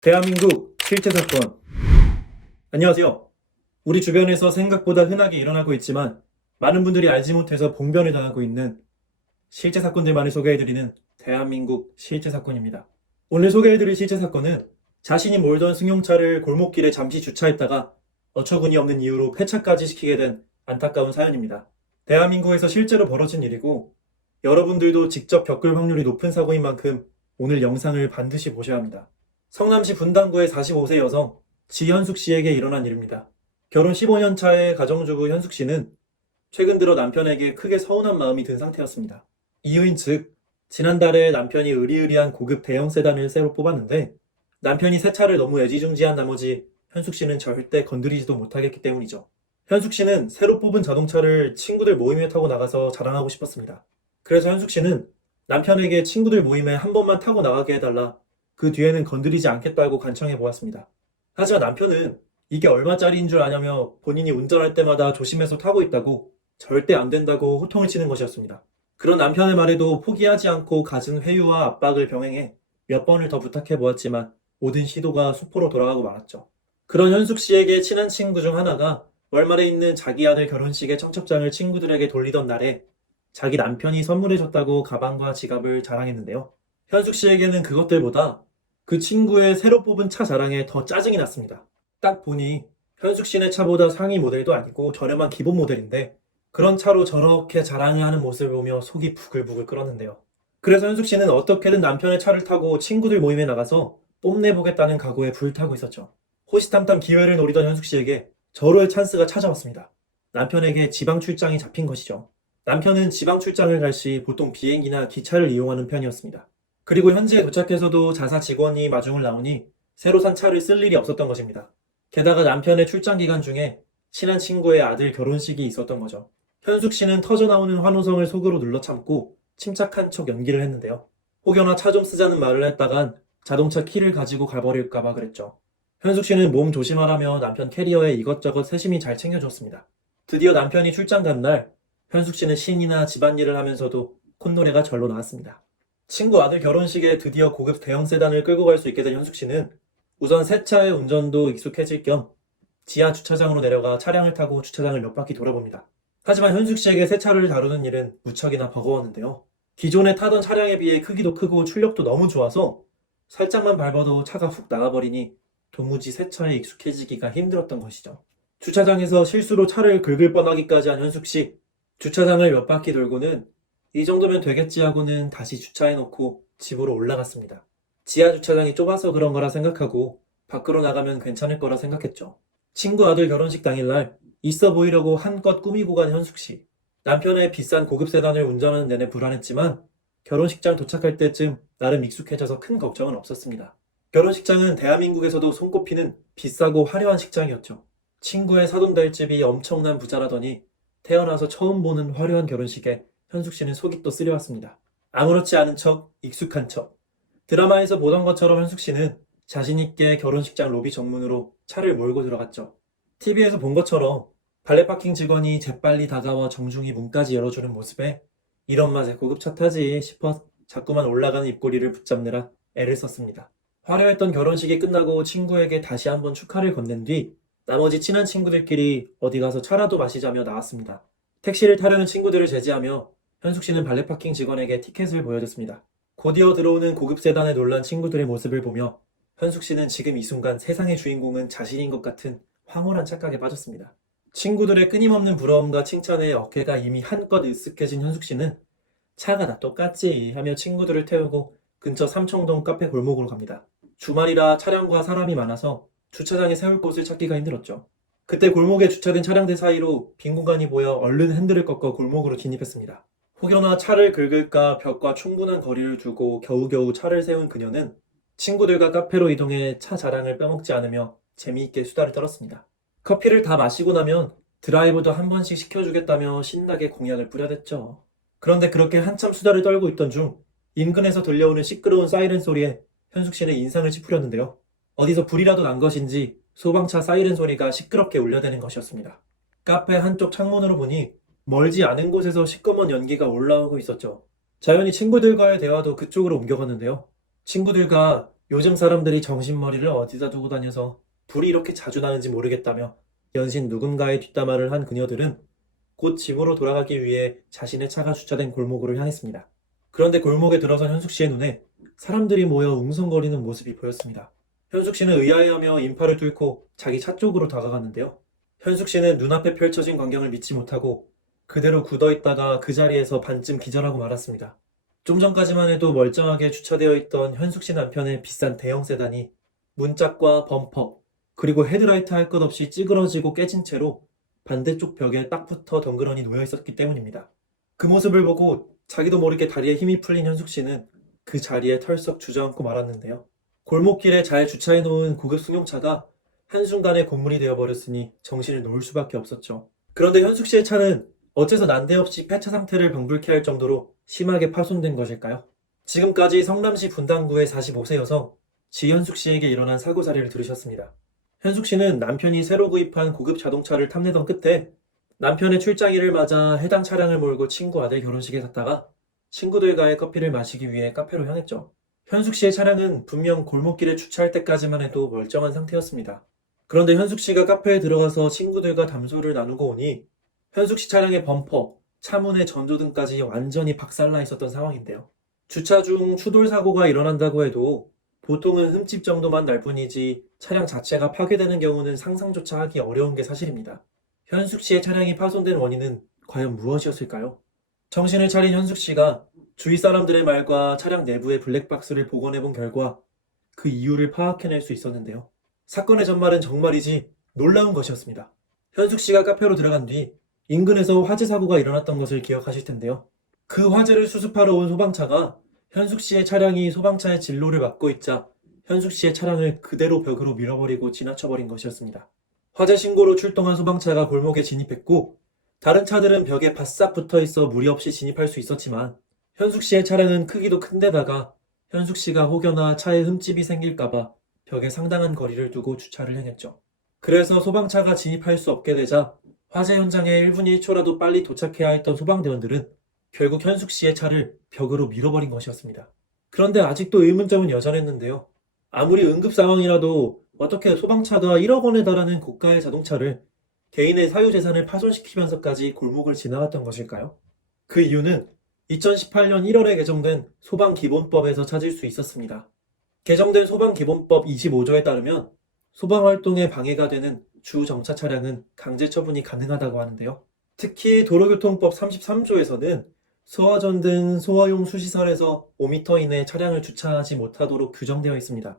대한민국 실제 사건. 안녕하세요. 우리 주변에서 생각보다 흔하게 일어나고 있지만 많은 분들이 알지 못해서 봉변을 당하고 있는 실제 사건들만을 소개해드리는 대한민국 실제 사건입니다. 오늘 소개해드릴 실제 사건은 자신이 몰던 승용차를 골목길에 잠시 주차했다가 어처구니 없는 이유로 폐차까지 시키게 된 안타까운 사연입니다. 대한민국에서 실제로 벌어진 일이고 여러분들도 직접 겪을 확률이 높은 사고인 만큼 오늘 영상을 반드시 보셔야 합니다. 성남시 분당구의 45세 여성 지현숙 씨에게 일어난 일입니다. 결혼 15년 차의 가정주부 현숙 씨는 최근 들어 남편에게 크게 서운한 마음이 든 상태였습니다. 이유인 즉 지난달에 남편이 의리의리한 고급 대형 세단을 새로 뽑았는데 남편이 새 차를 너무 애지중지한 나머지 현숙 씨는 절대 건드리지도 못하겠기 때문이죠. 현숙 씨는 새로 뽑은 자동차를 친구들 모임에 타고 나가서 자랑하고 싶었습니다. 그래서 현숙 씨는 남편에게 친구들 모임에 한 번만 타고 나가게 해달라, 그 뒤에는 건드리지 않겠다고 간청해 보았습니다. 하지만 남편은 이게 얼마짜리인 줄 아냐며 본인이 운전할 때마다 조심해서 타고 있다고, 절대 안 된다고 호통을 치는 것이었습니다. 그런 남편의 말에도 포기하지 않고 갖은 회유와 압박을 병행해 몇 번을 더 부탁해 보았지만 모든 시도가 수포로 돌아가고 말았죠. 그런 현숙 씨에게 친한 친구 중 하나가 월말에 있는 자기 아들 결혼식의 청첩장을 친구들에게 돌리던 날에 자기 남편이 선물해줬다고 가방과 지갑을 자랑했는데요. 현숙 씨에게는 그것들보다 그 친구의 새로 뽑은 차 자랑에 더 짜증이 났습니다. 딱 보니 현숙 씨네 차보다 상위 모델도 아니고 저렴한 기본 모델인데 그런 차로 저렇게 자랑을 하는 모습을 보며 속이 부글부글 끓었는데요. 그래서 현숙 씨는 어떻게든 남편의 차를 타고 친구들 모임에 나가서 뽐내보겠다는 각오에 불타고 있었죠. 호시탐탐 기회를 노리던 현숙 씨에게 절호의 찬스가 찾아왔습니다. 남편에게 지방 출장이 잡힌 것이죠. 남편은 지방 출장을 갈 시 보통 비행기나 기차를 이용하는 편이었습니다. 그리고 현지에 도착해서도 자사 직원이 마중을 나오니 새로 산 차를 쓸 일이 없었던 것입니다. 게다가 남편의 출장 기간 중에 친한 친구의 아들 결혼식이 있었던 거죠. 현숙 씨는 터져나오는 환호성을 속으로 눌러 참고 침착한 척 연기를 했는데요. 혹여나 차 좀 쓰자는 말을 했다간 자동차 키를 가지고 가버릴까봐 그랬죠. 현숙 씨는 몸 조심하라며 남편 캐리어에 이것저것 세심히 잘 챙겨줬습니다. 드디어 남편이 출장 간 날, 현숙 씨는 신이나 집안일을 하면서도 콧노래가 절로 나왔습니다. 친구 아들 결혼식에 드디어 고급 대형 세단을 끌고 갈 수 있게 된 현숙 씨는 우선 새 차의 운전도 익숙해질 겸 지하 주차장으로 내려가 차량을 타고 주차장을 몇 바퀴 돌아봅니다. 하지만 현숙 씨에게 새 차를 다루는 일은 무척이나 버거웠는데요. 기존에 타던 차량에 비해 크기도 크고 출력도 너무 좋아서 살짝만 밟아도 차가 훅 나가버리니 도무지 새 차에 익숙해지기가 힘들었던 것이죠. 주차장에서 실수로 차를 긁을 뻔하기까지 한 현숙 씨. 주차장을 몇 바퀴 돌고는 이 정도면 되겠지 하고는 다시 주차해놓고 집으로 올라갔습니다. 지하 주차장이 좁아서 그런 거라 생각하고 밖으로 나가면 괜찮을 거라 생각했죠. 친구 아들 결혼식 당일날 있어 보이려고 한껏 꾸미고 간 현숙 씨. 남편의 비싼 고급 세단을 운전하는 내내 불안했지만 결혼식장 도착할 때쯤 나름 익숙해져서 큰 걱정은 없었습니다. 결혼식장은 대한민국에서도 손꼽히는 비싸고 화려한 식장이었죠. 친구의 사돈딸집이 엄청난 부자라더니 태어나서 처음 보는 화려한 결혼식에 현숙 씨는 속이 또 쓰려왔습니다. 아무렇지 않은 척, 익숙한 척. 드라마에서 보던 것처럼 현숙 씨는 자신있게 결혼식장 로비 정문으로 차를 몰고 들어갔죠. TV에서 본 것처럼 발레 파킹 직원이 재빨리 다가와 정중히 문까지 열어주는 모습에 이런 맛에 고급차 타지 싶어 자꾸만 올라가는 입꼬리를 붙잡느라 애를 썼습니다. 화려했던 결혼식이 끝나고 친구에게 다시 한번 축하를 건넨 뒤 나머지 친한 친구들끼리 어디 가서 차라도 마시자며 나왔습니다. 택시를 타려는 친구들을 제지하며 현숙 씨는 발레 파킹 직원에게 티켓을 보여줬습니다. 곧이어 들어오는 고급 세단에 놀란 친구들의 모습을 보며 현숙 씨는 지금 이 순간 세상의 주인공은 자신인 것 같은 황홀한 착각에 빠졌습니다. 친구들의 끊임없는 부러움과 칭찬에 어깨가 이미 한껏 으쓱해진 현숙 씨는 차가 다 똑같지 하며 친구들을 태우고 근처 삼청동 카페 골목으로 갑니다. 주말이라 차량과 사람이 많아서 주차장에 세울 곳을 찾기가 힘들었죠. 그때 골목에 주차된 차량들 사이로 빈 공간이 보여 얼른 핸들을 꺾어 골목으로 진입했습니다. 혹여나 차를 긁을까 벽과 충분한 거리를 두고 겨우겨우 차를 세운 그녀는 친구들과 카페로 이동해 차 자랑을 빼먹지 않으며 재미있게 수다를 떨었습니다. 커피를 다 마시고 나면 드라이브도 한 번씩 시켜주겠다며 신나게 공약을 뿌려댔죠. 그런데 그렇게 한참 수다를 떨고 있던 중 인근에서 들려오는 시끄러운 사이렌 소리에 현숙 씨는 인상을 찌푸렸는데요. 어디서 불이라도 난 것인지 소방차 사이렌 소리가 시끄럽게 울려대는 것이었습니다. 카페 한쪽 창문으로 보니 멀지 않은 곳에서 시꺼먼 연기가 올라오고 있었죠. 자연히 친구들과의 대화도 그쪽으로 옮겨갔는데요. 친구들과 요즘 사람들이 정신머리를 어디다 두고 다녀서 불이 이렇게 자주 나는지 모르겠다며 연신 누군가의 뒷담화를 한 그녀들은 곧 집으로 돌아가기 위해 자신의 차가 주차된 골목으로 향했습니다. 그런데 골목에 들어선 현숙 씨의 눈에 사람들이 모여 웅성거리는 모습이 보였습니다. 현숙 씨는 의아해하며 인파를 뚫고 자기 차 쪽으로 다가갔는데요. 현숙 씨는 눈앞에 펼쳐진 광경을 믿지 못하고 그대로 굳어있다가 그 자리에서 반쯤 기절하고 말았습니다. 좀 전까지만 해도 멀쩡하게 주차되어 있던 현숙 씨 남편의 비싼 대형 세단이 문짝과 범퍼, 그리고 헤드라이트 할 것 없이 찌그러지고 깨진 채로 반대쪽 벽에 딱 붙어 덩그러니 놓여 있었기 때문입니다. 그 모습을 보고 자기도 모르게 다리에 힘이 풀린 현숙 씨는 그 자리에 털썩 주저앉고 말았는데요. 골목길에 잘 주차해 놓은 고급 승용차가 한순간에 고물이 되어버렸으니 정신을 놓을 수밖에 없었죠. 그런데 현숙 씨의 차는 어째서 난데없이 폐차 상태를 방불케 할 정도로 심하게 파손된 것일까요? 지금까지 성남시 분당구의 45세 여성 지현숙 씨에게 일어난 사고 사례를 들으셨습니다. 현숙 씨는 남편이 새로 구입한 고급 자동차를 탐내던 끝에 남편의 출장일을 맞아 해당 차량을 몰고 친구 아들 결혼식에 갔다가 친구들과의 커피를 마시기 위해 카페로 향했죠. 현숙 씨의 차량은 분명 골목길에 주차할 때까지만 해도 멀쩡한 상태였습니다. 그런데 현숙 씨가 카페에 들어가서 친구들과 담소를 나누고 오니 현숙 씨 차량의 범퍼, 차문의 전조등까지 완전히 박살나 있었던 상황인데요. 주차 중 추돌 사고가 일어난다고 해도 보통은 흠집 정도만 날 뿐이지 차량 자체가 파괴되는 경우는 상상조차 하기 어려운 게 사실입니다. 현숙 씨의 차량이 파손된 원인은 과연 무엇이었을까요? 정신을 차린 현숙 씨가 주위 사람들의 말과 차량 내부의 블랙박스를 복원해 본 결과 그 이유를 파악해낼 수 있었는데요. 사건의 전말은 정말이지 놀라운 것이었습니다. 현숙 씨가 카페로 들어간 뒤 인근에서 화재 사고가 일어났던 것을 기억하실 텐데요. 그 화재를 수습하러 온 소방차가 현숙 씨의 차량이 소방차의 진로를 막고 있자 현숙 씨의 차량을 그대로 벽으로 밀어버리고 지나쳐버린 것이었습니다. 화재 신고로 출동한 소방차가 골목에 진입했고 다른 차들은 벽에 바싹 붙어 있어 무리 없이 진입할 수 있었지만 현숙 씨의 차량은 크기도 큰데다가 현숙 씨가 혹여나 차에 흠집이 생길까봐 벽에 상당한 거리를 두고 주차를 행했죠. 그래서 소방차가 진입할 수 없게 되자 화재 현장에 1분 1초라도 빨리 도착해야 했던 소방대원들은 결국 현숙 씨의 차를 벽으로 밀어버린 것이었습니다. 그런데 아직도 의문점은 여전했는데요. 아무리 응급 상황이라도 어떻게 소방차가 1억 원에 달하는 고가의 자동차를 개인의 사유재산을 파손시키면서까지 골목을 지나갔던 것일까요? 그 이유는 2018년 1월에 개정된 소방기본법에서 찾을 수 있었습니다. 개정된 소방기본법 25조에 따르면 소방활동에 방해가 되는 주정차 차량은 강제 처분이 가능하다고 하는데요. 특히 도로교통법 33조에서는 소화전 등 소화용 수시설에서 5m 이내 차량을 주차하지 못하도록 규정되어 있습니다.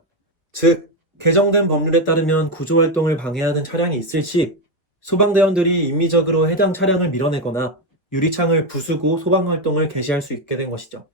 즉, 개정된 법률에 따르면 구조활동을 방해하는 차량이 있을 시 소방대원들이 임의적으로 해당 차량을 밀어내거나 유리창을 부수고 소방활동을 개시할 수 있게 된 것이죠.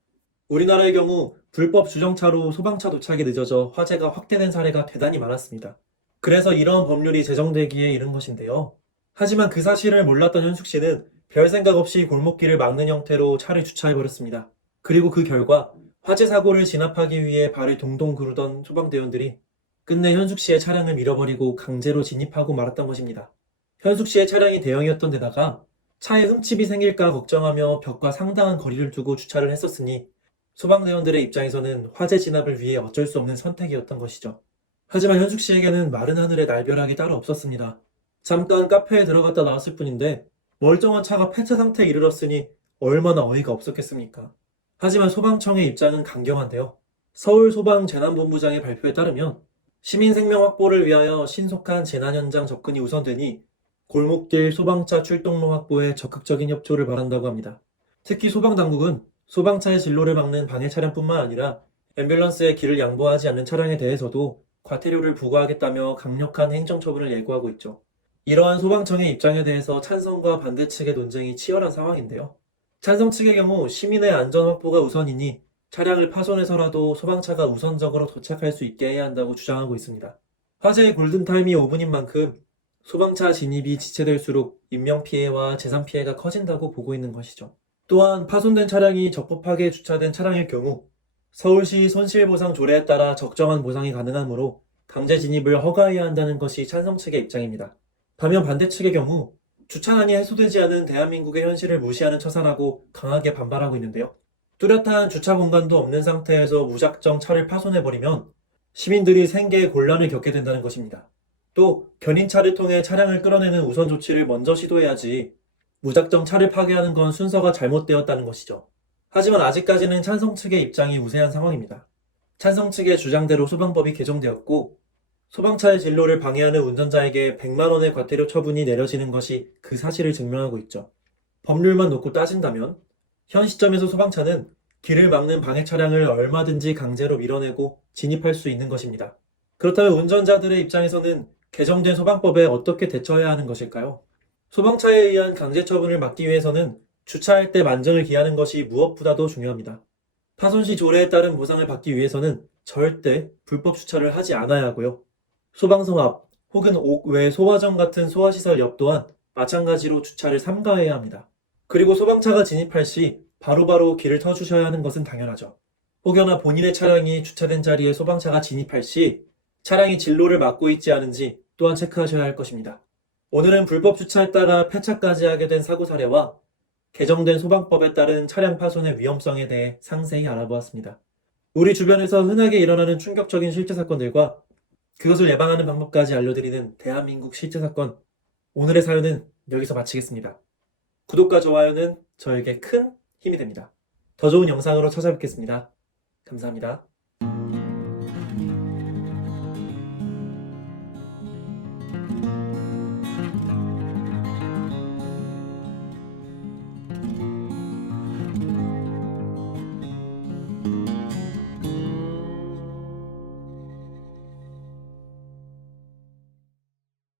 우리나라의 경우 불법 주정차로 소방차 도착이 늦어져 화재가 확대된 사례가 대단히 많았습니다. 그래서 이런 법률이 제정되기에 이른 것인데요. 하지만 그 사실을 몰랐던 현숙 씨는 별 생각 없이 골목길을 막는 형태로 차를 주차해버렸습니다. 그리고 그 결과 화재 사고를 진압하기 위해 발을 동동 구르던 소방대원들이 끝내 현숙 씨의 차량을 밀어버리고 강제로 진입하고 말았던 것입니다. 현숙 씨의 차량이 대형이었던 데다가 차에 흠집이 생길까 걱정하며 벽과 상당한 거리를 두고 주차를 했었으니 소방대원들의 입장에서는 화재 진압을 위해 어쩔 수 없는 선택이었던 것이죠. 하지만 현숙 씨에게는 마른 하늘에 날벼락이 따로 없었습니다. 잠깐 카페에 들어갔다 나왔을 뿐인데 멀쩡한 차가 폐차 상태에 이르렀으니 얼마나 어이가 없었겠습니까? 하지만 소방청의 입장은 강경한데요. 서울소방재난본부장의 발표에 따르면 시민 생명 확보를 위하여 신속한 재난 현장 접근이 우선되니 골목길 소방차 출동로 확보에 적극적인 협조를 바란다고 합니다. 특히 소방당국은 소방차의 진로를 막는 방해 차량뿐만 아니라 앰뷸런스에 길을 양보하지 않는 차량에 대해서도 과태료를 부과하겠다며 강력한 행정처분을 예고하고 있죠. 이러한 소방청의 입장에 대해서 찬성과 반대 측의 논쟁이 치열한 상황인데요. 찬성 측의 경우 시민의 안전 확보가 우선이니 차량을 파손해서라도 소방차가 우선적으로 도착할 수 있게 해야 한다고 주장하고 있습니다. 화재의 골든타임이 5분인 만큼 소방차 진입이 지체될수록 인명피해와 재산피해가 커진다고 보고 있는 것이죠. 또한 파손된 차량이 적법하게 주차된 차량일 경우 서울시 손실보상 조례에 따라 적정한 보상이 가능하므로 강제 진입을 허가해야 한다는 것이 찬성 측의 입장입니다. 반면 반대 측의 경우 주차난이 해소되지 않은 대한민국의 현실을 무시하는 처사라고 강하게 반발하고 있는데요. 뚜렷한 주차 공간도 없는 상태에서 무작정 차를 파손해버리면 시민들이 생계에 곤란을 겪게 된다는 것입니다. 또 견인차를 통해 차량을 끌어내는 우선 조치를 먼저 시도해야지 무작정 차를 파괴하는 건 순서가 잘못되었다는 것이죠. 하지만 아직까지는 찬성 측의 입장이 우세한 상황입니다. 찬성 측의 주장대로 소방법이 개정되었고 소방차의 진로를 방해하는 운전자에게 100만 원의 과태료 처분이 내려지는 것이 그 사실을 증명하고 있죠. 법률만 놓고 따진다면 현 시점에서 소방차는 길을 막는 방해 차량을 얼마든지 강제로 밀어내고 진입할 수 있는 것입니다. 그렇다면 운전자들의 입장에서는 개정된 소방법에 어떻게 대처해야 하는 것일까요? 소방차에 의한 강제 처분을 막기 위해서는 주차할 때 만전을 기하는 것이 무엇보다도 중요합니다. 파손 시 조례에 따른 보상을 받기 위해서는 절대 불법 주차를 하지 않아야 하고요. 소방서 앞 혹은 옥 외 소화정 같은 소화시설 옆 또한 마찬가지로 주차를 삼가해야 합니다. 그리고 소방차가 진입할 시 바로바로 길을 터주셔야 하는 것은 당연하죠. 혹여나 본인의 차량이 주차된 자리에 소방차가 진입할 시 차량이 진로를 막고 있지 않은지 또한 체크하셔야 할 것입니다. 오늘은 불법 주차했다가 폐차까지 하게 된 사고 사례와 개정된 소방법에 따른 차량 파손의 위험성에 대해 상세히 알아보았습니다. 우리 주변에서 흔하게 일어나는 충격적인 실제 사건들과 그것을 예방하는 방법까지 알려드리는 대한민국 실제 사건. 오늘의 사연은 여기서 마치겠습니다. 구독과 좋아요는 저에게 큰 힘이 됩니다. 더 좋은 영상으로 찾아뵙겠습니다. 감사합니다.